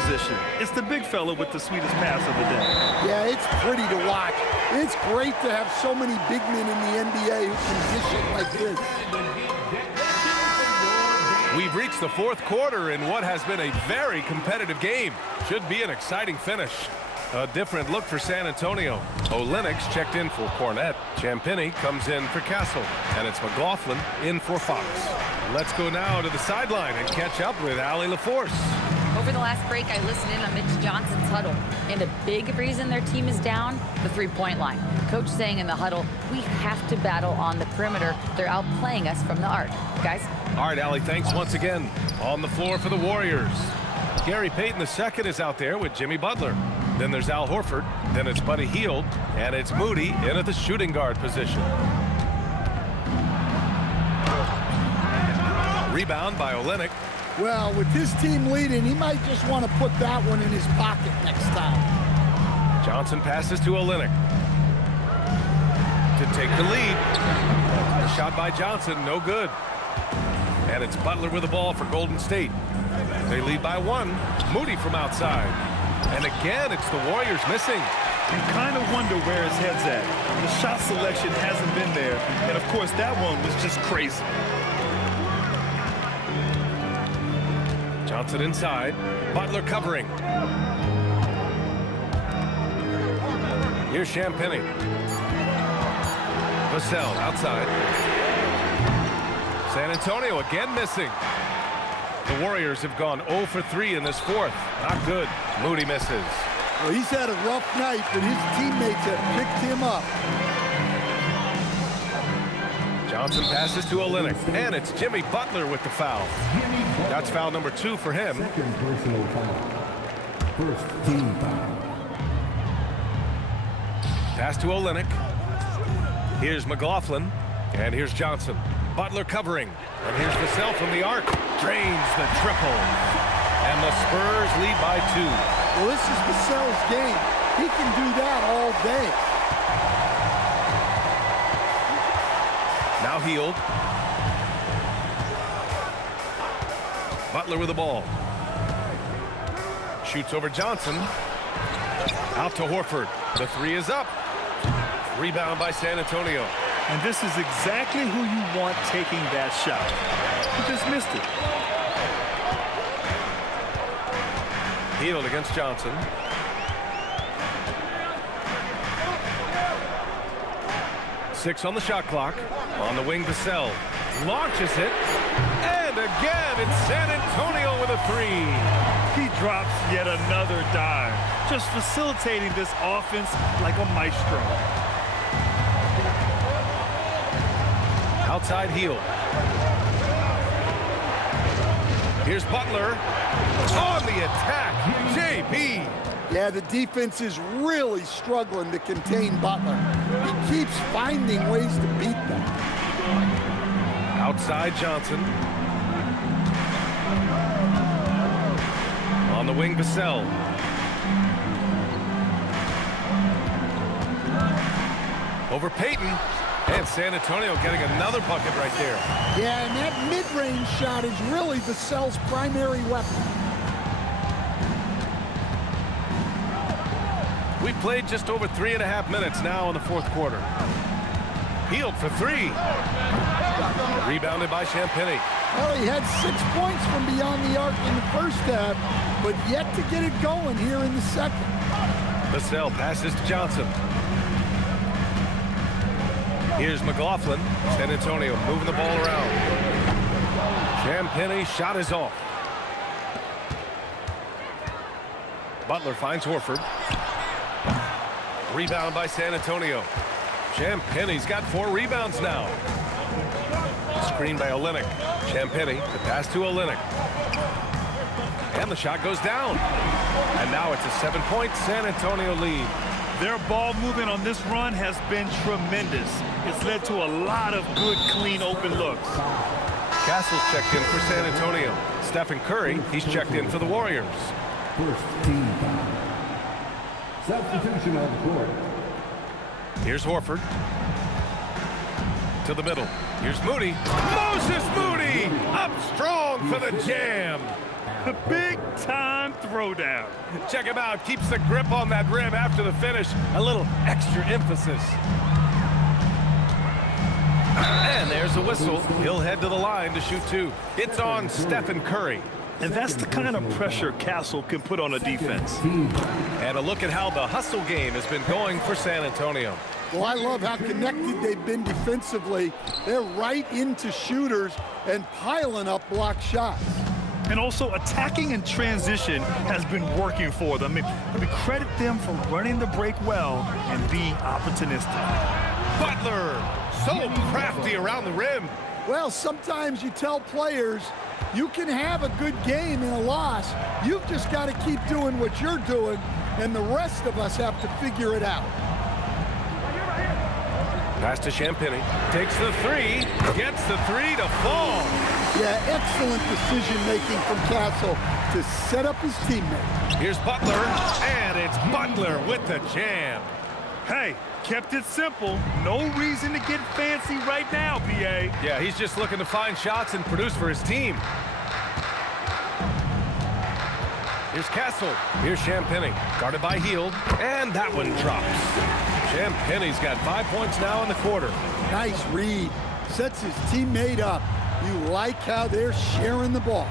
position. It's the big fella with the sweetest pass of the day. Yeah, it's pretty to watch. It's great to have so many big men in the NBA who can dish it like this. We've reached the fourth quarter in what has been a very competitive game. Should be an exciting finish. A different look for San Antonio. Olenek's checked in for Cornette. Champagnie comes in for Castle. And it's McLaughlin in for Fox. Let's go now to the sideline and catch up with Allie LaForce. Over the last break, I listened in on Mitch Johnson's huddle. And a big reason their team is down, the three-point line. Coach saying in the huddle, we have to battle on the perimeter. They're outplaying us from the arc. Guys? All right, Allie, thanks once again. On the floor for the Warriors. Gary Payton II is out there with Jimmy Butler. Then there's Al Horford. Then it's Buddy Hield. And it's Moody in at the shooting guard position. Rebound by Olenek. Well, with his team leading, he might just want to put that one in his pocket next time. Johnson passes to Olenek to take the lead. The shot by Johnson, no good. And it's Butler with the ball for Golden State. They lead by one. Moody from outside. And again, it's the Warriors missing. You kind of wonder where his head's at. The shot selection hasn't been there. And, of course, that one was just crazy. Johnson inside. Butler covering. Here's Champagnie. Vassell outside. San Antonio again missing. The Warriors have gone 0 for 3 in this fourth. Not good. Moody misses. Well, he's had a rough night, but his teammates have picked him up. Johnson passes to Olenek, and it's Jimmy Butler with the foul. That's foul number 2 for him. Second personal foul. First team foul. Pass to Olenek. Here's McLaughlin, and here's Johnson. Butler covering, and here's Vassell from the arc. Drains the triple, and the Spurs lead by 2. Well, this is Vassell's game. He can do that all day. Now Hield. Butler with the ball. Shoots over Johnson. Out to Horford. The 3 is up. Rebound by San Antonio. And this is exactly who you want taking that shot. He just missed it. Hield against Johnson. Six on the shot clock. On the wing, Vassell launches it. And again, it's San Antonio with a 3. He drops yet another dime. Just facilitating this offense like a maestro. Outside Hield. Here's Butler. On the attack, JB. Yeah, the defense is really struggling to contain Butler. He keeps finding ways to beat them. Outside Johnson. On the wing, Vassell. Over Payton. And San Antonio getting another bucket right there. Yeah, and that mid-range shot is really Vassell's primary weapon. We've played just over 3.5 minutes now in the fourth quarter. Hield for 3. Rebounded by Champagnie. Well, he had 6 points from beyond the arc in the first half, but yet to get it going here in the second. Vassell passes to Johnson. Here's McLaughlin. San Antonio moving the ball around. Champagnie shot is off. Butler finds Horford. Rebound by San Antonio. Champagnie's got 4 rebounds now. Screen by Olenek. Champagnie, the pass to Olenek. And the shot goes down. And now it's a 7-point San Antonio lead. Their ball movement on this run has been tremendous. It's led to a lot of good, clean, open looks. Castle's checked in for San Antonio. Stephen Curry, he's checked in for the Warriors. First team foul. Substitution on the court. Here's Horford. To the middle. Here's Moody. Moses Moody! Up strong for the jam. Big-time throwdown. Check him out. Keeps the grip on that rim after the finish. A little extra emphasis. And there's a whistle. He'll head to the line to shoot two. It's on Stephen Curry. And that's the kind of pressure Castle can put on a defense. And a look at how the hustle game has been going for San Antonio. Well, I love how connected they've been defensively. They're right into shooters and piling up block shots. And also attacking in transition has been working for them. I mean, credit them for running the break well and being opportunistic. Butler, so crafty around the rim. Well, sometimes you tell players you can have a good game in a loss. You've just got to keep doing what you're doing, and the rest of us have to figure it out. Pass to Champagny. Takes the three. Gets the three to fall. Yeah, excellent decision-making from Castle to set up his teammate. Here's Butler, and it's Butler with the jam. Hey, kept it simple. No reason to get fancy right now, BA. Yeah, he's just looking to find shots and produce for his team. Here's Castle. Here's Champagny. Guarded by Hield, and that one drops. Champagny's got 5 points now in the quarter. Nice read. Sets his teammate up. You like how they're sharing the ball.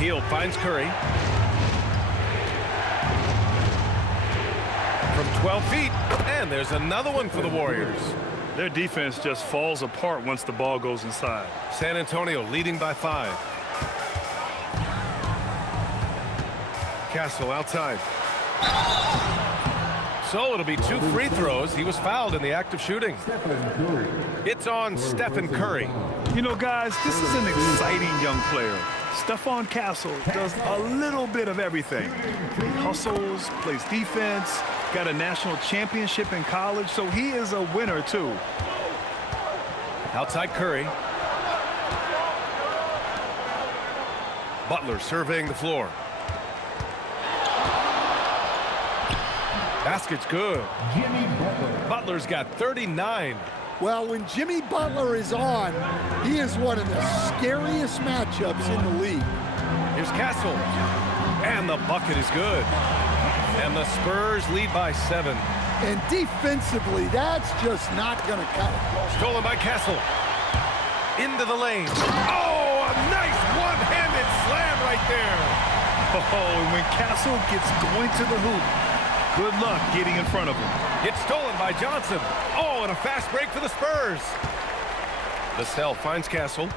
Hield finds Curry. From 12 feet, and there's another one for the Warriors. Their defense just falls apart once the ball goes inside. San Antonio leading by 5. Castle outside. So it'll be 2 free throws. He was fouled in the act of shooting. It's on Stephen Curry. You know, guys, this is an exciting young player. Stephon Castle does a little bit of everything. He hustles, plays defense, got a national championship in college, so he is a winner, too. Outside Curry. Butler surveying the floor. Basket's good. Butler's got 39. Well, when Jimmy Butler is on, he is one of the scariest matchups in the league. Here's Castle. And the bucket is good. And the Spurs lead by 7. And defensively, that's just not going to cut it. Stolen by Castle. Into the lane. Oh, a nice one-handed slam right there. Oh, and when Castle gets going to the hoop, good luck getting in front of him. It's stolen by Johnson. Oh, and a fast break for the Spurs. Vassell finds Castle.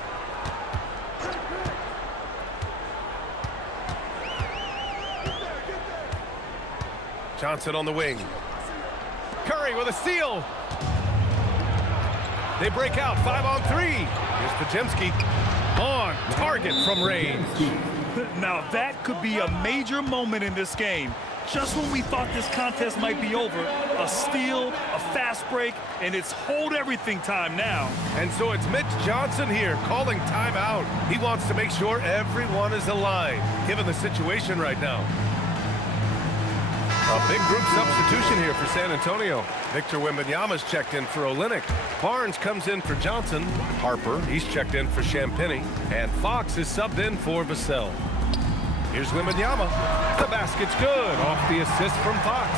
Johnson on the wing. Curry with a steal. They break out 5 on 3. Here's Podziemski on target from range. Now that could be a major moment in this game. Just when we thought this contest might be over, a steal, a fast break, and it's hold everything time now. And so it's Mitch Johnson here calling timeout. He wants to make sure everyone is aligned, given the situation right now. A big group substitution here for San Antonio. Victor Wembanyama's checked in for Olynyk. Barnes comes in for Johnson. Harper, he's checked in for Champagny. And Fox is subbed in for Vassell. Here's Wembanyama. The basket's good off the assist from Fox.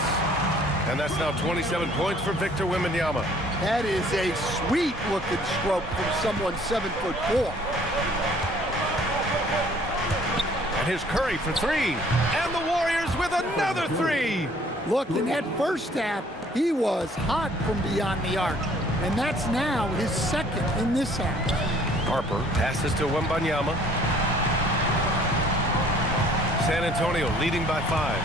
And that's now 27 points for Victor Wembanyama. That is a sweet-looking stroke from someone 7'4". And here's Curry for 3. And the Warriors with another 3. Look, in that first half, he was hot from beyond the arc. And that's now his second in this half. Harper passes to Wembanyama. San Antonio leading by 5.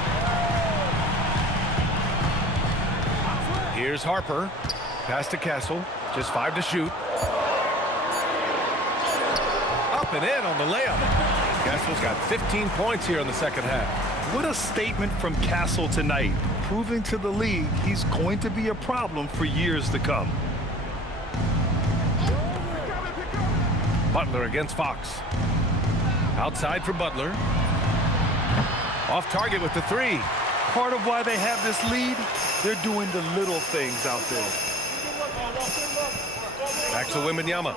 Here's Harper. Pass to Castle. Just 5 to shoot. Up and in on the layup. Castle's got 15 points here in the second half. What a statement from Castle tonight, proving to the league he's going to be a problem for years to come. Butler against Fox. Outside for Butler. Off target with the 3. Part of why they have this lead, they're doing the little things out there. Back to Wembanyama.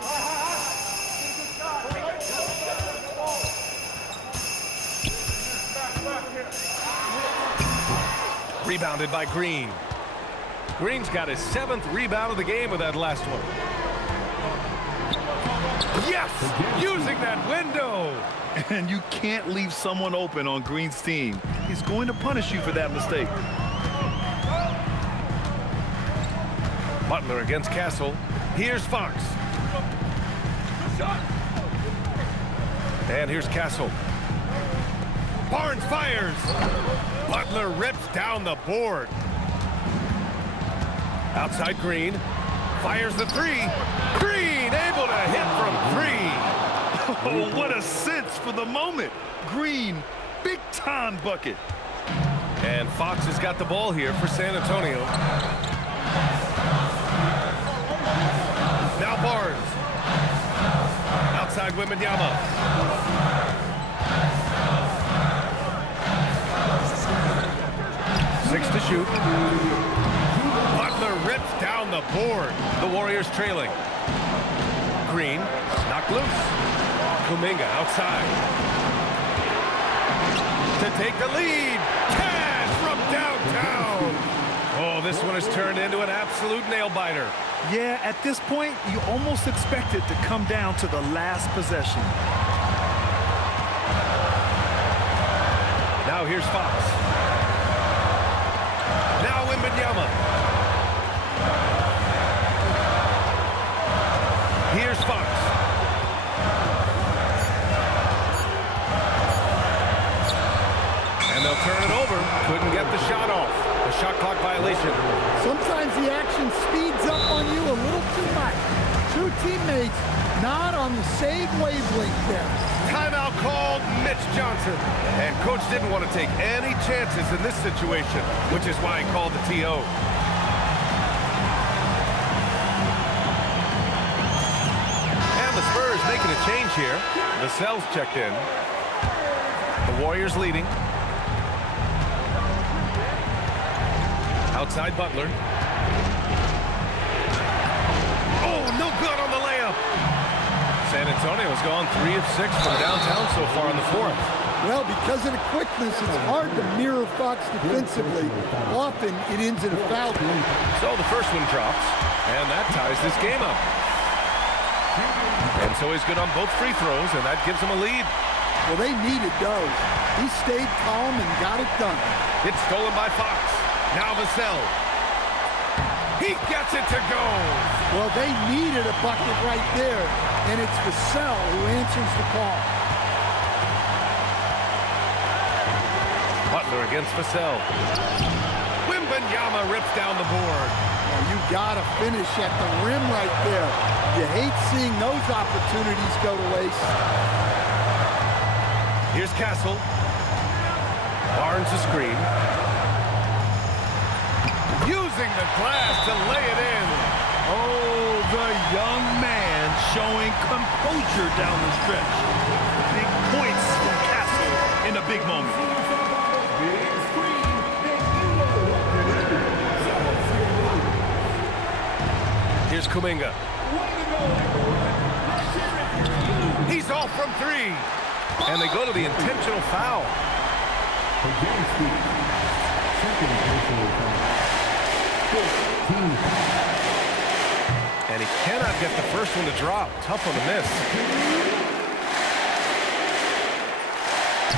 Rebounded by Green. Green's got his 7th rebound of the game with that last one. Yes! Using that window! And you can't leave someone open on Green's team. He's going to punish you for that mistake. Butler against Castle. Here's Fox. And here's Castle. Barnes fires. Butler rips down the board. Outside Green. Fires the three. Green able to hit from 3. Oh, what a sense for the moment. Green, big time bucket. And Fox has got the ball here for San Antonio. Now Barnes. Outside Wembanyama. 6 to shoot. Butler rips down the board. The Warriors trailing. Green, knocked loose. Kuminga outside. To take the lead. Cash from downtown. Oh, this one has turned into an absolute nail-biter. Yeah, at this point, you almost expect it to come down to the last possession. Now here's Fox. Now Wembanyama. Here's Fox. And they'll turn it over. Couldn't get the shot off. A shot clock violation. Sometimes the action speeds up on you a little too much. Two teammates not on the same wavelength there. Timeout called, Mitch Johnson. And coach didn't want to take any chances in this situation, which is why he called the TO. And the Spurs making a change here. Vassell's checked in. The Warriors leading. Outside Butler. Oh, no good on the layup. San Antonio's gone 3 of 6 from downtown so far in the 4th. Well, because of the quickness, it's hard to mirror Fox defensively. Often it ends in a foul. So the first one drops, and that ties this game up. And so he's good on both free throws, and that gives him a lead. Well, they needed those. He stayed calm and got it done. It's stolen by Fox. Now Vassell. He gets it to go. Well, they needed a bucket right there, and it's Vassell who answers the call. Butler against Vassell. Wembanyama rips down the board. Well, you got to finish at the rim right there. You hate seeing those opportunities go to waste. Here's Castle. Barnes a screen. Using the glass to lay it in. Oh, the young man showing composure down the stretch. Big points from Castle in a big moment. Here's Kuminga. He's off from 3. And they go to the intentional foul. Against the second personal foul. 15. And he cannot get the first one to drop. Tough on the miss.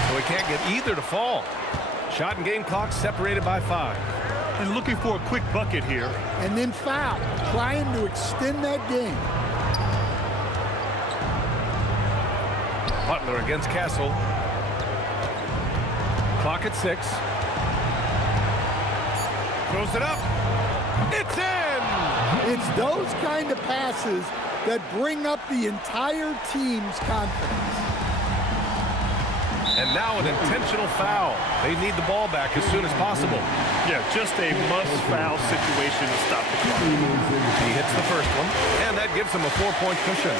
So he can't get either to fall. Shot and game clock separated by 5. And looking for a quick bucket here. And then foul, trying to extend that game. Butler against Castle. Clock at 6. Throws it up. It's in! It's those kind of passes that bring up the entire team's confidence. And now an intentional foul. They need the ball back as soon as possible. Yeah, just a must-foul situation to stop the clock. He hits the first one, and that gives him a 4-point cushion.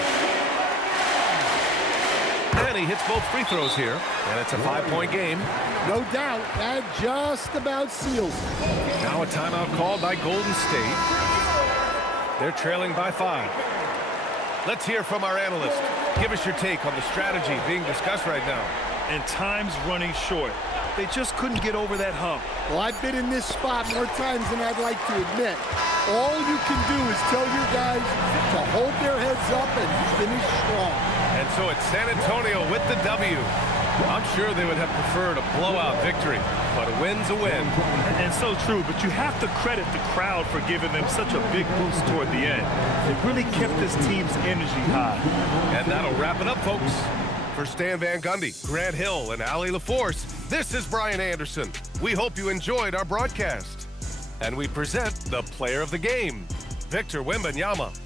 And he hits both free throws here, and it's a 5-point game. No doubt, that just about seals it. Now a timeout called by Golden State. They're trailing by 5. Let's hear from our analyst. Give us your take on the strategy being discussed right now. And time's running short. They just couldn't get over that hump. Well, I've been in this spot more times than I'd like to admit. All you can do is tell your guys to hold their heads up and finish strong. And so it's San Antonio with the W. I'm sure they would have preferred a blowout victory, but a win's a win. And so true, but you have to credit the crowd for giving them such a big boost toward the end. It really kept this team's energy high. And that'll wrap it up, folks. For Stan Van Gundy, Grant Hill, and Allie LaForce, this is Brian Anderson. We hope you enjoyed our broadcast. And we present the player of the game, Victor Wembanyama.